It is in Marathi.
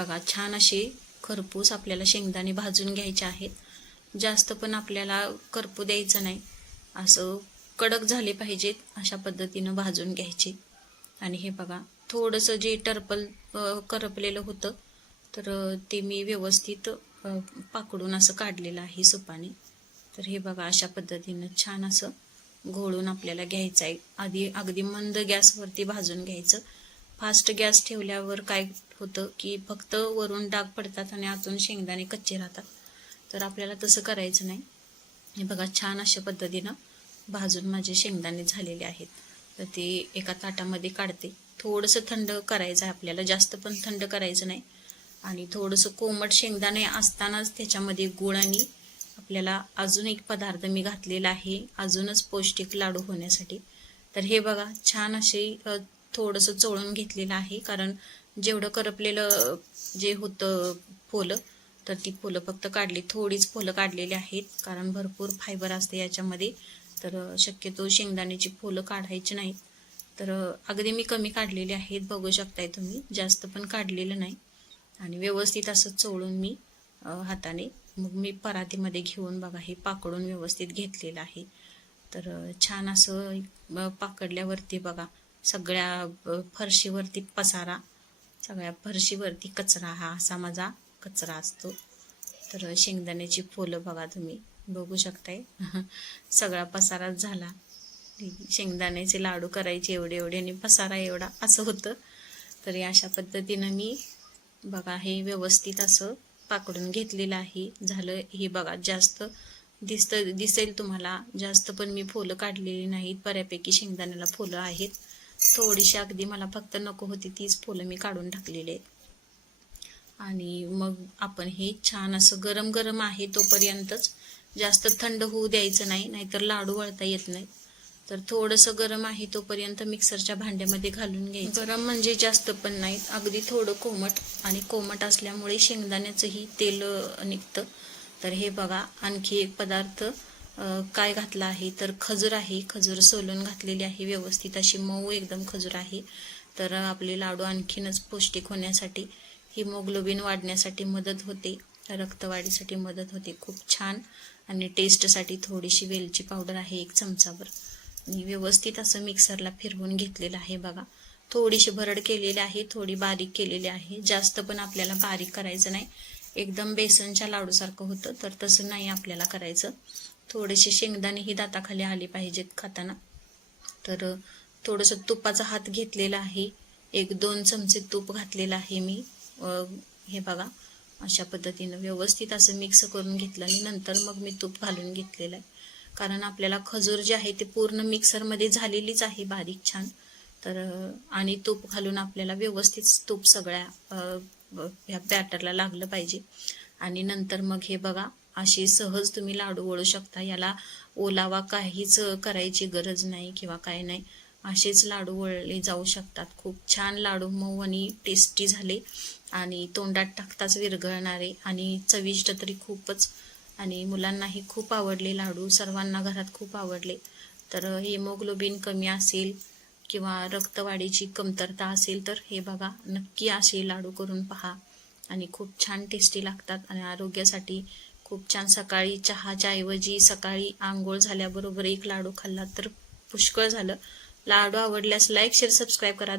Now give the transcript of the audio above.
बघा छान असे खरपूस आपल्याला शेंगदाणे भाजून घ्यायचे आहेत. जास्त पण आपल्याला करपू द्यायचं नाही. असं कडक झाले पाहिजेत अशा पद्धतीनं भाजून घ्यायचे. आणि हे बघा थोडंसं जे टर्पल करपलेलं होतं तर ते मी व्यवस्थित पाकडून असं काढलेलं आहे सुपाने. तर हे बघा अशा पद्धतीनं छान असं घोळून आपल्याला घ्यायचं आहे आधी अगदी मंद गॅसवरती भाजून घ्यायचं. फास्ट गॅस ठेवल्यावर काय होतं की फक्त वरून डाग पडतात आणि आतून शेंगदाणे कच्चे राहतात. तर आपल्याला तसं करायचं नाही. हे बघा छान अशा पद्धतीनं भाजून माझे शेंगदाणे झालेले आहेत. तर ते एका ताटामध्ये काढते. थोडंसं थंड करायचं आहे आपल्याला. जास्त पण थंड करायचं नाही. आणि थोडंसं कोमट शेंगदाणे असतानाच त्याच्यामध्ये गुळ आणि आपल्याला अजून एक पदार्थ मी घातलेला आहे. अजूनच पौष्टिक लाडू होण्यासाठी. तर हे बघा छान असे थोडंसं चोळून घेतलेलं आहे. कारण जेवढं करपलेलं जे होतं फुलं तर ती फुलं फक्त काढली. थोडीच फुलं काढलेली आहेत. कारण भरपूर फायबर असते याच्यामध्ये. तर शक्यतो शेंगदाण्याची फुलं काढायची नाहीत. तर अगदी मी कमी काढलेली आहेत. बघू शकताय तुम्ही. जास्त पण काढलेलं नाही. आणि व्यवस्थित असं चोळून मी हाताने मग मी परातीमध्ये घेऊन बघा हे पाकडून व्यवस्थित घेतलेलं आहे. तर छान असं पाकडल्यावरती बघा सगळ्या फरशीवरती पसारा सगळ्या फरशीवरती कचरा हा असा माझा कचरा असतो. तर शेंगदाण्याची फुलं बघा तुम्ही बघू शकताय. सगळा पसाराच झाला. शेंगदाण्याचे लाडू करायचे एवढे एवढे आणि पसारा एवढा असं होतं. तरी अशा पद्धतीनं मी बघा हे व्यवस्थित असं पाकडून घेतलेलं आहे. झालं हे बघा जास्त दिसत दिसेल तुम्हाला. जास्त पण मी फुलं काढलेली नाहीत. बऱ्यापैकी शेंगदाण्याला फुलं आहेत. थोडीशी अगदी मला फक्त नको होती तीच फुलं मी काढून टाकलेली. आहेत आणि मग आपण हे छान असं गरम गरम आहे तोपर्यंतच जास्त थंड होऊ द्यायचं नाही नाहीतर लाडू वळता येत नाही तर थोडंसं गरम आहे तोपर्यंत मिक्सरच्या भांड्यामध्ये घालून घ्यायचं. गरम म्हणजे जास्त पण नाही अगदी थोडं कोमट आणि कोमट असल्यामुळे शेंगदाण्याचंही तेल निघतं. तर हे बघा आणखी एक पदार्थ काय घातला आहे? तर खजूर आहे. खजूर सोलून घातलेली आहे व्यवस्थित. अशी मऊ एकदम खजूर आहे. तर आपले लाडू आणखीनच पौष्टिक होण्यासाठी हिमोग्लोबिन वाढण्यासाठी मदत होते. रक्तवाढीसाठी मदत होते. खूप छान. आणि टेस्टसाठी थोडीशी वेलची पावडर आहे एक चमचाभर. आणि व्यवस्थित असं मिक्सरला फिरवून घेतलेलं आहे बघा. थोडीशी भरड केलेली आहे. थोडी बारीक केलेली आहे. जास्त पण आपल्याला बारीक करायचं नाही. एकदम बेसनच्या लाडूसारखं होतं तर तसं नाही आपल्याला करायचं. थोडेसे शेंगदाणेही दाताखाली आले पाहिजेत खाताना. तर थोडंसं तुपाचा हात घेतलेला आहे. एक दोन चमचे तूप घातलेलं आहे मी. हे बघा अशा पद्धतीनं व्यवस्थित असं मिक्स करून घेतलं आणि नंतर मग मी तूप घालून घेतलेलं आहे. कारण आपल्याला खजूर जे आहे ते पूर्ण मिक्सरमध्ये झालेलीच आहे बारीक छान. तर आणि तूप घालून आपल्याला व्यवस्थित तूप सगळ्या ह्या बॅटरला लागलं पाहिजे. आणि नंतर मग हे बघा असे सहज तुम्ही लाडू वळू शकता. याला ओलावा काहीच करायची गरज नाही किंवा काय नाही. असेच लाडू वळले जाऊ शकतात. खूप छान लाडू मऊ आणि टेस्टी झाले आणि तोंडात टाकताच विरघळणारे आणि चविष्ट तरी खूपच. आणि मुलांनाही खूप आवडले लाडू. सर्वांना घरात खूप आवडले. तर हिमोग्लोबिन कमी असेल किंवा रक्तवाढीची कमतरता असेल तर हे बघा नक्की असे लाडू करून पहा. आणि खूप छान टेस्टी लागतात आणि आरोग्यासाठी खूप छान. सकाळी चहाच्या ऐवजी सकाळी आंघोळ झाल्याबरोबर एक लाडू खाल्ला तर पुष्कळ झालं. लाडू आवडल्यास लाईक शेअर सबस्क्राईब करा.